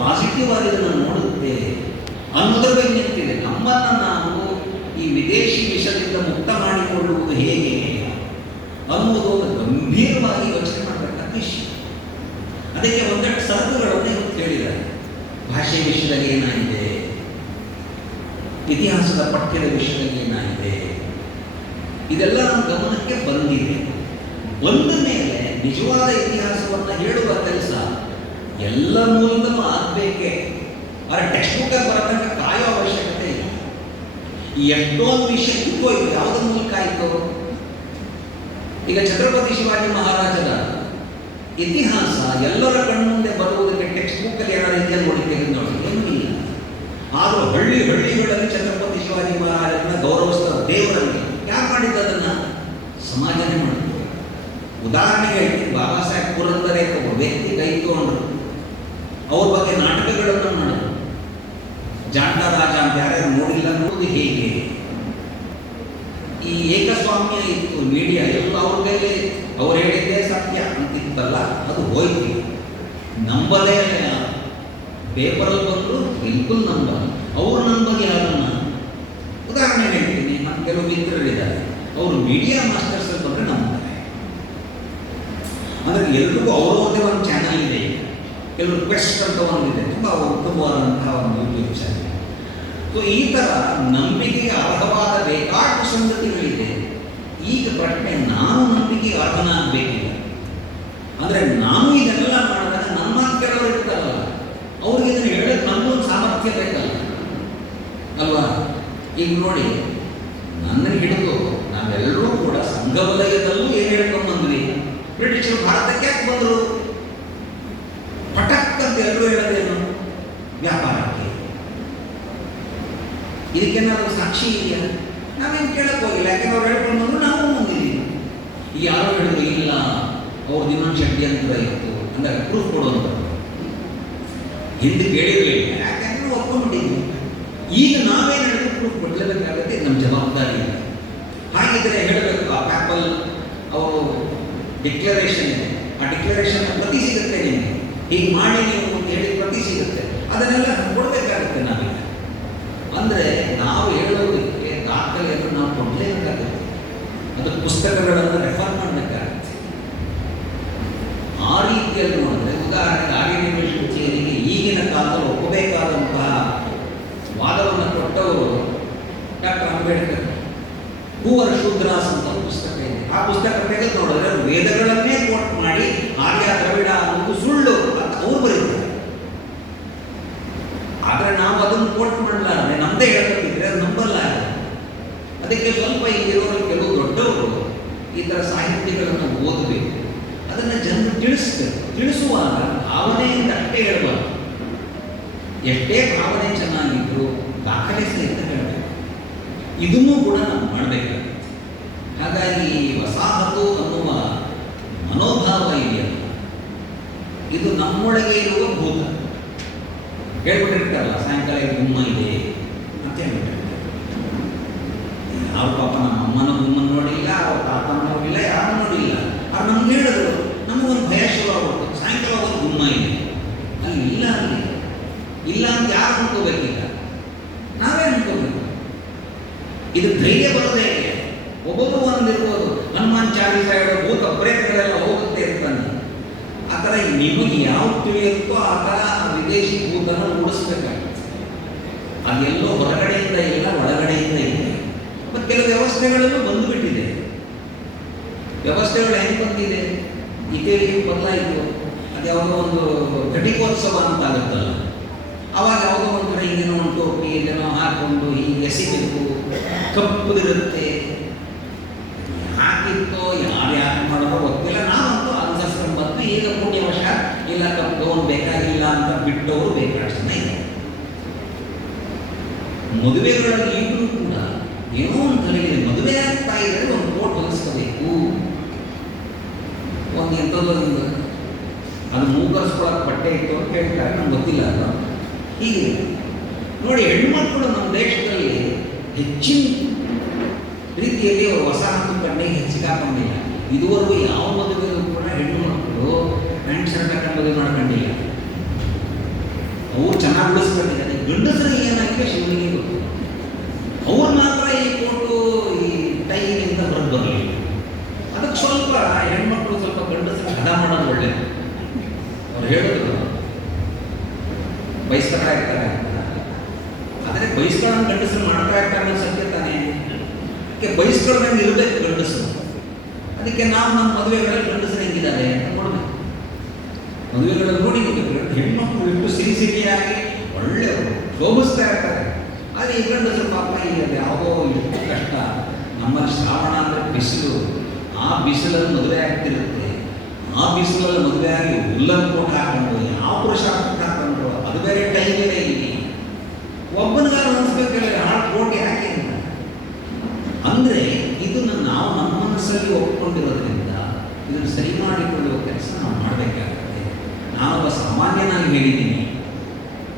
Positive ಆಗಿ ಇದನ್ನು ನೋಡುತ್ತೇವೆ ಅನ್ನೋದ್ರ ಬಗ್ಗೆ ನಿಂತಿದೆ. ನಮ್ಮನ್ನು ನಾವು ಈ ವಿದೇಶಿ ವಿಷದಿಂದ ಮುಕ್ತ ಮಾಡಿಕೊಳ್ಳುವುದು ಹೇಗೆ ಅನ್ನುವುದು ಒಂದು ಗಂಭೀರವಾಗಿ ಯೋಚನೆ ಮಾಡಬೇಕಾದ ವಿಷಯ. ಅದಕ್ಕೆ ಒಂದಷ್ಟು ಸರಕುಗಳನ್ನು ಇವತ್ತು ಹೇಳಿದ್ದಾರೆ. ಭಾಷೆ ವಿಷಯದಲ್ಲಿ ಏನಾಗಿದೆ, ಇತಿಹಾಸದ ಪಠ್ಯದ ವಿಷಯದಲ್ಲಿ ಏನಾಗಿದೆ, ಇದೆಲ್ಲ ನಮ್ಮ ಗಮನಕ್ಕೆ ಬಂದಿದೆ. ಬಂದ ಮೇಲೆ ನಿಜವಾದ ಇತಿಹಾಸವನ್ನು ಹೇಳುವ ಕೆಲಸ ಎಲ್ಲ ಮೂಲದಲ್ಲೂ ಆಗಬೇಕೆ. ಆದರೆ ಟೆಕ್ಸ್ಟ್ ಬುಕ್ಕಲ್ಲಿ ಬರತಕ್ಕ ಕಾಯೋ ಅವಶ್ಯಕತೆ ಇಲ್ಲ. ಎಷ್ಟೊಂದು ವಿಷಯ ಕಿತ್ತೋಯ್ತು. ಯಾವುದ್ರ ಮೂಲಕ ಆಯಿತು? ಈಗ ಛತ್ರಪತಿ ಶಿವಾಜಿ ಮಹಾರಾಜರ ಇತಿಹಾಸ ಎಲ್ಲರ ಕಣ್ಮುಂದೆ ಬರುವುದಕ್ಕೆ ಟೆಕ್ಸ್ಟ್ ಬುಕ್ಕಲ್ಲಿ ಏನಾದ್ರು ಇದೆಯಾ ನೋಡಿದ್ದೇವೆ ನೋಡಿ, ಏನೂ ಇಲ್ಲ. ಆದರೂ ಹಳ್ಳಿಗಳಲ್ಲಿ ಛತ್ರಪತಿ ಶಿವಾಜಿ ಮಹಾರಾಜರನ್ನ ಗೌರವಿಸಿದ ದೇವರಲ್ಲಿ ಯಾಕೆ ಮಾಡಿದ್ದು? ಅದನ್ನು ಸಮಾಜನೇ ಮಾಡಿದ್ರು. ಉದಾಹರಣೆಗೆ ಹೇಳ್ತೀನಿ, ಬಾಬಾ ಸಾಹೇಬ್ ಪುರಂದರೆ ಒಬ್ಬ ವ್ಯಕ್ತಿ ಕೈ ತಗೊಂಡ್ರು, ಅವ್ರ ಬಗ್ಗೆ ನಾಟಕಗಳನ್ನು ಮಾಡಿದ್ರು. ಜಾಂಡ ರಾಜ ಅಂತ ಯಾರ್ಯಾರು ನೋಡಿಲ್ಲ, ನೋಡುದು ಹೇಗೆ? ಈ ಏಕಸ್ವಾಮ್ಯ ಇತ್ತು, ಮೀಡಿಯಾ ಎಲ್ಲ ಅವ್ರ ಕೈಲಿ ಅವ್ರು ಹೇಳಿದ್ದೇ ಸತ್ಯ ಅಂತಿತ್ತಲ್ಲ, ಅದು ಹೋಯ್ತು. ನಂಬಲೇ ಪೇಪರಲ್ಲಿ ಬಂದರು ಬಿಲ್ಕುಲ್ ನಂಬಲ್ಲ. ಅವ್ರು ನಂಬಗೆ ಯಾರನ್ನ? ಉದಾಹರಣೆ ಹೇಳ್ತೀನಿ, ನನ್ನ ಕೆಲವು ಮಿತ್ರರಿದ್ದಾರೆ, ಅವರು ಮೀಡಿಯಾ ಮಾಸ್ಟರ್ಸ್ ಅಲ್ಲಿ ಬಂದರೆ ನಂಬ್ತಾರೆ. ಅಂದರೆ ಎಲ್ರಿಗೂ ಅವ್ರವ್ರದೇ ಒಂದು ಚಾನಲ್ ಇದೆ. ಕೆಲವರು ಕ್ವೆಸ್ಟ್ ಅಂತ ಒಂದಿದೆ, ತುಂಬ ಉತ್ತಮವಾದಂತಹ ಒಂದು ಯೂಟ್ಯೂಬ್ ಚಾನಲ್. ಸೊ ಈ ಥರ ನಂಬಿಕೆಗೆ ಅರ್ಹವಾದ ಬೇಕಾದ ಸಂಗತಿಗಳಿದೆ. ಈಗ ಪ್ರಶ್ನೆ, ನಾನು ನಂಬಿಕೆಗೆ ಅರ್ಹನಾಗಬೇಕಿಲ್ಲ. ಅಂದರೆ ನಾನು ಇದೆಲ್ಲ ಮಾಡಿದಾಗ ನಮ್ಮ ಕೆಲವರು ಇರ್ತಾರಲ್ಲ, ಅವ್ರಿಗೆ ಇದನ್ನು ಹೇಳೋದು ನಮಗೊಂದು ಸಾಮರ್ಥ್ಯ ಬೇಕಲ್ಲ ಅಲ್ವಾ? ಈಗ ನೋಡಿ, ನನ್ನ ಹಿಡಿದು ನಾವೆಲ್ಲರೂ ಕೂಡ ಸಂಘ ವಲಯದಲ್ಲೂ ಏನು ಹೇಳ್ಕೊಂಡ್ಬಂದ್ವಿ, ಬ್ರಿಟಿಷರು ಭಾರತಕ್ಕೆ ಯಾಕೆ ಬಂದರು? ಪಟಕ್ ಅಂತ ಎಲ್ಲರೂ ಹೇಳೋದೇನು? ವ್ಯಾಪಾರಕ್ಕೆ. ಇದಕ್ಕೇನಾದ್ರು ಸಾಕ್ಷಿ ಇದೆಯಾ? ನಾವೇನು ಕೇಳಕ್ಕೆ ಹೋಗಿಲ್ಲ, ಯಾಕೆಂದ್ರೆ ಅವ್ರು ಹೇಳ್ಕೊಂಡು ಬಂದು ನಾವು ಮುಂದಿದ್ದೀವಿ. ಯಾರು ಹೇಳಿದ್ರು ಇಲ್ಲ, ಅವ್ರ ದಿನ ಷಡ್ಯಂತ್ರ ಇತ್ತು ಅಂದರೆ ಪ್ರೂಫ್ ಕೊಡೋದು ಹಿಂದೆ ಕೇಳಿರಲಿಲ್ಲ, ಯಾಕೆಂದ್ರೆ ನಾವು ಒಪ್ಕೊಂಡ್ಬಿಟ್ಟಿದ್ವಿ. ಈಗ ನಾವೇನು ಹೇಳಿದ್ರು ಪ್ರೂಫ್ ಕೊಡಲೇಬೇಕಾಗುತ್ತೆ, ನಮ್ಮ ಜವಾಬ್ದಾರಿ ಇದೆ. ಹಾಗಿದ್ರೆ ಹೇಳಬೇಕು, ಆ ಪ್ಯಾಪಲ್ ಅವರು ಡಿಕ್ಲರೇಷನ್ ಇದೆ, ಆ ಡಿಕ್ಲರೇಷನ್ ಪ್ರತಿ ಸಿಗುತ್ತೆ ನಿಮಗೆ, ಹೀಗೆ ಮಾಡಿ ನೀವು ಅಂತ ಹೇಳಿ ಪ್ರತಿ ಸಿಗುತ್ತೆ, ಅದನ್ನೆಲ್ಲ ಕೊಡಬೇಕಾಗುತ್ತೆ ನಾವೀಗ. ಅಂದರೆ ನಾವು ಹೇಳೋದಕ್ಕೆ ದಾಖಲೆಯನ್ನು ನಾವು ಕೊಡಲೇಬೇಕಾಗುತ್ತೆ, ಅದು ಪುಸ್ತಕಗಳನ್ನು ರೆಫರ್ ಮಾಡಬೇಕಾಗುತ್ತೆ. ಆ ರೀತಿಯಲ್ಲಿ ನೋಡಿದ್ರೆ, ಉದಾಹರಣೆಗೆ ಆರ್ಯನಿವೇಶ ಕಚೇರಿಗೆ ಈಗಿನ ಕಾಲದಲ್ಲಿ ಒಪ್ಪಬೇಕಾದಂತಹ ವಾದವನ್ನು ಕೊಟ್ಟವರು ಡಾಕ್ಟರ್ ಅಂಬೇಡ್ಕರ್. ಹೂವರ್ ಶೂದ್ರಾಸ್ ಅಂತ ಒಂದು ಪುಸ್ತಕ ಇದೆ. ಆ ಪುಸ್ತಕ ತೆಗೆದು ನೋಡಿದ್ರೆ ವೇದಗಳನ್ನೇ ಕೋಟ್ ಮಾಡಿ ಆರ್ಯ ದ್ರವಿಡ ಅನ್ನೋದು ಸುಳ್ಳು ಅಂತ ಅವ್ರು ಬರೀತಾರೆ. ಆದರೆ ನಾವು ಅದನ್ನು ಕೋಟ್ ಮಾಡಲಾರದೆ ನಮ್ಮದೇ ಹೇಳ್ತಿದ್ರೆ ಅದು ನಂಬಲ್ಲ. ಅದಕ್ಕೆ ಸ್ವಲ್ಪ ಇಲ್ಲಿರೋರು ಕೆಲವು ದೊಡ್ಡವರು ಈ ಥರ ಸಾಹಿತ್ಯಗಳನ್ನು ಓದಬೇಕು, ಅದನ್ನು ಜನರು ತಿಳಿಸ್ಬೇಕು. ತಿಳಿಸುವಾಗ ಭಾವನೆಯಿಂದ ಅಷ್ಟೇ ಹೇಳಬಾರ್ದು. ಎಷ್ಟೇ ಭಾವನೆ ಚೆನ್ನಾಗಿದ್ರು ದಾಖಲೆ ಸಹಿತ ಹೇಳಬೇಕು. ಇದನ್ನೂ ಕೂಡ ನಾವು ಮಾಡಬೇಕಾಗುತ್ತೆ. ಹಾಗಾಗಿ ವಸಾಹತು ಅನ್ನುವ ಮನೋಭಾವ ಇದೆಯಲ್ಲ, ಇದು ನಮ್ಮೊಳಗೆ ಇರುವ ಭೂತ. ಹೇಳ್ಬಿಟ್ಟಿರ್ತಾರಲ್ಲ, ಸಾಯಂಕಾಲ ಗುಮ್ಮ ಇದೆ ಅಂತ ಹೇಳ್ಬಿಟ್ಟಿರ್ತಾರೆ. ಅವ್ರ ಪಾಪ ನಮ್ಮ ಅಮ್ಮನ ಗುಮ್ಮನ ನೋಡಿಲ್ಲ, ಅವ್ರ ತಾತನ ನೋಡಿಲ್ಲ, ಯಾರು ನೋಡಿಲ್ಲ. ಅವ್ರು ನಮ್ಗೆ ಹೇಳಿದ್ರು, ನಮಗೊಂದು ಭಯ ಶುರು ಆಗ್ಬಿಡ್ತು, ಸಾಯಂಕಾಲ ಒಂದು ಗುಮ್ಮ ಇದೆ ಅಲ್ಲಿ. ಇಲ್ಲ ಅಂತ ಯಾರು ಅನ್ಕೋಬೇಕೀಗ? ನಾವೇ ಅನ್ಕೋಬೇಕು. ಇದು ಧೈರ್ಯ ಬರೋದೇ ಹೇಗೆ? ಒಬ್ಬೊಬ್ಬರು ಒಂದಿರ್ಬೋದು, ಹನುಮಾನ್ ಚಾಲೀಸ ಹೇಳೋ ಭೂತ ಪ್ರೇತಗಳೆಲ್ಲ ಹೋಗುತ್ತೆ ಅಂತಾನೆ. ಆ ಥರ ನಿಮಗೆ ಯಾವ ತಿಳಿಯುತ್ತೋ ಆ ಥರ ವಿದೇಶಿ ಭೂತನ ಉಳಿಸ್ಬೇಕಾಗುತ್ತೆ. ಅದೆಲ್ಲೋ ಹೊರಗಡೆಯಿಂದ ಇಲ್ಲ, ಒಳಗಡೆಯಿಂದ ಇದೆ. ಮತ್ತು ಕೆಲವು ವ್ಯವಸ್ಥೆಗಳಲ್ಲೂ ಬಂದುಬಿಟ್ಟಿದೆ. ವ್ಯವಸ್ಥೆಗಳು ಹೆಂಗೆ ಬಂದಿದೆ? ಇತ್ತೀಚೆಗೆ ಬದಲಾಯಿತು. ಅದು ಯಾವುದೋ ಒಂದು ಘಟಿಕೋತ್ಸವ ಅಂತ ಆಗುತ್ತಲ್ಲ, ಅವಾಗ ಯಾವುದೋ ಒಂದು ಕಡೆ ಹಿಂಗೇನೋ ಒಂದು ಟೋಪಿ ಇದೇನೋ ಹಾಕ್ಕೊಂಡು ಹೀಗೆ ಎಸಿಬೇಕು, ಕಪ್ಪುದಿರುತ್ತೆ. ಹಾಕಿತ್ತೋ ಯಾರು ಮಾಡೋದು ಗೊತ್ತಿಲ್ಲ. ನಾವಂತೂ ಅನುಸರಿಸ್ಕೊಂಡು ಬಂದು ಈಗ ಪುಣ್ಯವಶ ಇಲ್ಲ ಕಪ್ಪು ಒಂದು ಬೇಕಾಗಿಲ್ಲ ಅಂತ ಬಿಟ್ಟವರು ಬೇಕಾದಷ್ಟು ಜನ ಇದೆ. ಮದುವೆಗಳಲ್ಲಿ ಈಗಲೂ ಕೂಡ ಏನೋ ಒಂದು ತಲೆಗಿದೆ. ಮದುವೆ ಆಗ್ತಾ ಇದ್ದರೆ ಒಂದು ಕೋಟ್ ಹೊಲಿಸ್ಕೋಬೇಕು, ಒಂದು ಎಂಥದ್ದೊಂದು ಅದು ಮೂಗರ್ಸ್ಕೊಳಕ್ಕೆ ಬಟ್ಟೆ ಇತ್ತು ಅಂತ ಹೇಳ್ತಾರೆ, ನಮ್ಗೆ ಗೊತ್ತಿಲ್ಲ ಅದು. ಹೀಗೆ ನೋಡಿ, ಹೆಣ್ಮಕ್ಳು ನಮ್ಮ ದೇಶದಲ್ಲಿ ಹೆಚ್ಚಿನ ರೀತಿಯಲ್ಲಿ ಅವರು ವಸಾಹತು ಕಣ್ಣಿಗೆ ಹೆಚ್ಚಿಗಾಕೊಂಡಿಲ್ಲ. ಇದುವರೆಗೂ ಯಾವ ಮದುವೆಗೂ ಕೂಡ ಹೆಣ್ಣು ಮಕ್ಕಳು ಪ್ಯಾಂಟ್ ಶರ್ಟ್ ಹಾಕೊಂಡು ಮದುವೆ ಮಾಡ್ಕೊಂಡಿಲ್ಲ. ಅವ್ರು ಚೆನ್ನಾಗಿ ಉಳಿಸ್ಕೊಂಡಿದ್ದಾರೆ. ಗಂಡಸರಿಗೆ ಏನಾಗಿದೆ ಶಿವನಿಗೆ ಗೊತ್ತು. ಅವ್ರು ಮಾತ್ರ ಈ ಕೋಟು ಈ ಟೈನಿಂದ ಹೊರಗೆ ಬರಲಿ. ಅದಕ್ಕೆ ಸ್ವಲ್ಪ ಹೆಣ್ಮಕ್ಳು ಸ್ವಲ್ಪ ಗಂಡಸರಿಗೆ ಹದ ಮಾಡೋದು ಒಳ್ಳೇದು. ಅವ್ರು ಹೇಳಿದ್ರು ಬಯಸ್ಕೊತಾ ಇರ್ತಾರೆ ಅಂತ. ಆದರೆ ಬಯಸ್ಕೊಳ್ಳೋ ಗಂಡಸರು ಮಾಡ್ತಾ ಇರ್ತಾರೆ ಅನ್ನೋ ಸತ್ಯ ತಾನೇ. ಅದಕ್ಕೆ ಬಯಸ್ಕೊಳ್ದಂಗೆ ಇರಬೇಕು ಗಂಡಸರು. ಅದಕ್ಕೆ ನಾವು ನಮ್ಮ ಮದುವೆಗಳಲ್ಲಿ ಗಂಡಸರು ಹೆಂಗಿದ್ದಾರೆ ಅಂತ ನೋಡಬೇಕು. ಮದುವೆಗಳಲ್ಲಿ ನೋಡಿರ್ಬೇಕು ಹೆಣ್ಮಕ್ಳು ಎಷ್ಟು ಸಿರಿ ಸಿರಿಯಾಗಿ ಒಳ್ಳೆಯವರು ಶೋಭಿಸ್ತಾ ಇರ್ತಾರೆ. ಆದರೆ ಈ ಗಂಡಸರು ಪಾಪ ಈಗ ಯಾವುದೋ ಎಷ್ಟು ಕಷ್ಟ. ನಮ್ಮಲ್ಲಿ ಶ್ರಾವಣ ಅಂದರೆ ಬಿಸಿಲು, ಆ ಬಿಸಿಲಲ್ಲಿ ಮದುವೆ ಆಗ್ತಿರುತ್ತೆ. ಆ ಬಿಸಿಲಲ್ಲಿ ಮದುವೆ ಆಗಿ ಉಲ್ಲನ್ ಕೋಟ್ ಹಾಕೊಂಡು ಯಾವ ಪುರುಷ ಹಾಕೊಂಡ್ರು ಅದು ಬೇರೆ ಟೈಮ್ ಬೇರೆ. ಇಲ್ಲಿ ಒಬ್ಬನಿಗಾರ ಅನಿಸ್ಬೇಕಲ್ಲ ಹಾಳು ಕೋಟೆ ಹಾಕಿ ಅಂತ. ಅಂದರೆ ಇದನ್ನು ನಾವು ನಮ್ಮ ಮನಸ್ಸಲ್ಲಿ ಒಪ್ಕೊಂಡಿರೋದ್ರಿಂದ ಇದನ್ನು ಸರಿ ಮಾಡಿಕೊಳ್ಳುವ ಕೆಲಸ ನಾವು ಮಾಡಬೇಕಾಗುತ್ತೆ. ನಾನೊಬ್ಬ ಸಾಮಾನ್ಯನಾಗಿ ಹೇಳಿದ್ದೀನಿ,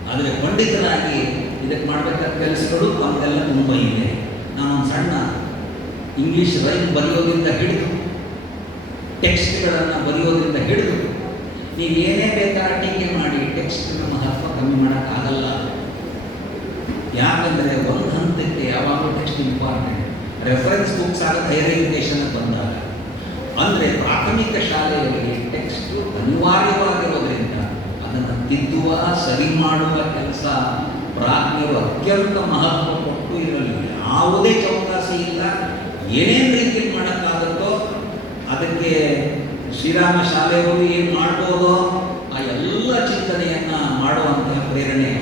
ಆದರೆ ಪಂಡಿತರಾಗಿ ಇದಕ್ಕೆ ಮಾಡಬೇಕಾದ ಕೆಲಸಗಳು ನಮಗೆಲ್ಲ ತುಂಬ ಇದೆ. ನಾನೊಂದು ಸಣ್ಣ ಇಂಗ್ಲೀಷ್ ರೈಮ್ ಬರೆಯೋದ್ರಿಂದ ಹಿಡಿದು ಟೆಕ್ಸ್ಟ್ಗಳನ್ನು ಬರೆಯೋದ್ರಿಂದ ಹಿಡಿದು ನೀವು ಏನೇ ಬೇಕಾದ್ರೆ ಟೀಕೆ ಮಾಡಿ ಟೆಕ್ಸ್ಟ್ನ ಮಹತ್ವ ಕಮ್ಮಿ ಮಾಡೋಕ್ಕಾಗಲ್ಲ. ಯಾಕಂದರೆ ಒಂದು ಹಂತಕ್ಕೆ ಯಾವಾಗಲೂ ಟೆಕ್ಸ್ಟ್ ಇಂಪಾರ್ಟೆಂಟ್. ರೆಫರೆನ್ಸ್ ಬುಕ್ಸ್ ಆಗೋದು ಹೈಯರ್ ಎಜುಕೇಷನ್ಗೆ ಬಂದಾಗ, ಅಂದರೆ ಪ್ರಾಥಮಿಕ ಶಾಲೆಯಲ್ಲಿ ಟೆಕ್ಸ್ಟು ಅನಿವಾರ್ಯವಾಗಿರೋದ್ರಿಂದ ಅದನ್ನು ತಿದ್ದುವ ಸರಿ ಮಾಡುವ ಕೆಲಸ ಪ್ರಾಜ್ಞರು ಅತ್ಯಂತ ಮಹತ್ವ ಕೊಟ್ಟು ಇದರಲ್ಲಿ ಯಾವುದೇ ಚೌಕಾಸ ಇಲ್ಲ. ಏನೇನು ರೀತಿಯಲ್ಲಿ ಮಾಡೋಕ್ಕಾಗುತ್ತೋ ಅದಕ್ಕೆ ಶ್ರೀರಾಮ ಶಾಲೆಯವರು ಏನು ಮಾಡ್ಬೋದೋ ಆ ಎಲ್ಲ ಚಿಂತನೆಯನ್ನು ಮಾಡುವಂತಹ ಪ್ರೇರಣೆ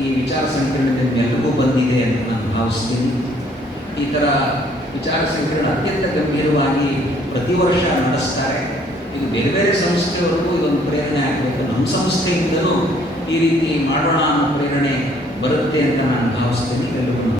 ಈ ವಿಚಾರ ಸಂಕಿರಣದಿಂದ ಎಲ್ಲರಿಗೂ ಬಂದಿದೆ ಅಂತ ನಾನು ಭಾವಿಸ್ತೀನಿ. ಈ ಥರ ವಿಚಾರ ಸಂಕಿರಣ ಅತ್ಯಂತ ಗಂಭೀರವಾಗಿ ಪ್ರತಿ ವರ್ಷ ನಡೆಸ್ತಾರೆ. ಇದು ಬೇರೆ ಬೇರೆ ಸಂಸ್ಥೆಯವರೆಗೂ ಇದೊಂದು ಪ್ರೇರಣೆ ಆಗಬೇಕು. ನಮ್ಮ ಸಂಸ್ಥೆಯಿಂದಲೂ ಈ ರೀತಿ ಮಾಡೋಣ ಅನ್ನೋ ಪ್ರೇರಣೆ ಬರುತ್ತೆ ಅಂತ ನಾನು ಭಾವಿಸ್ತೀನಿ. ಎಲ್ಲರಿಗೂ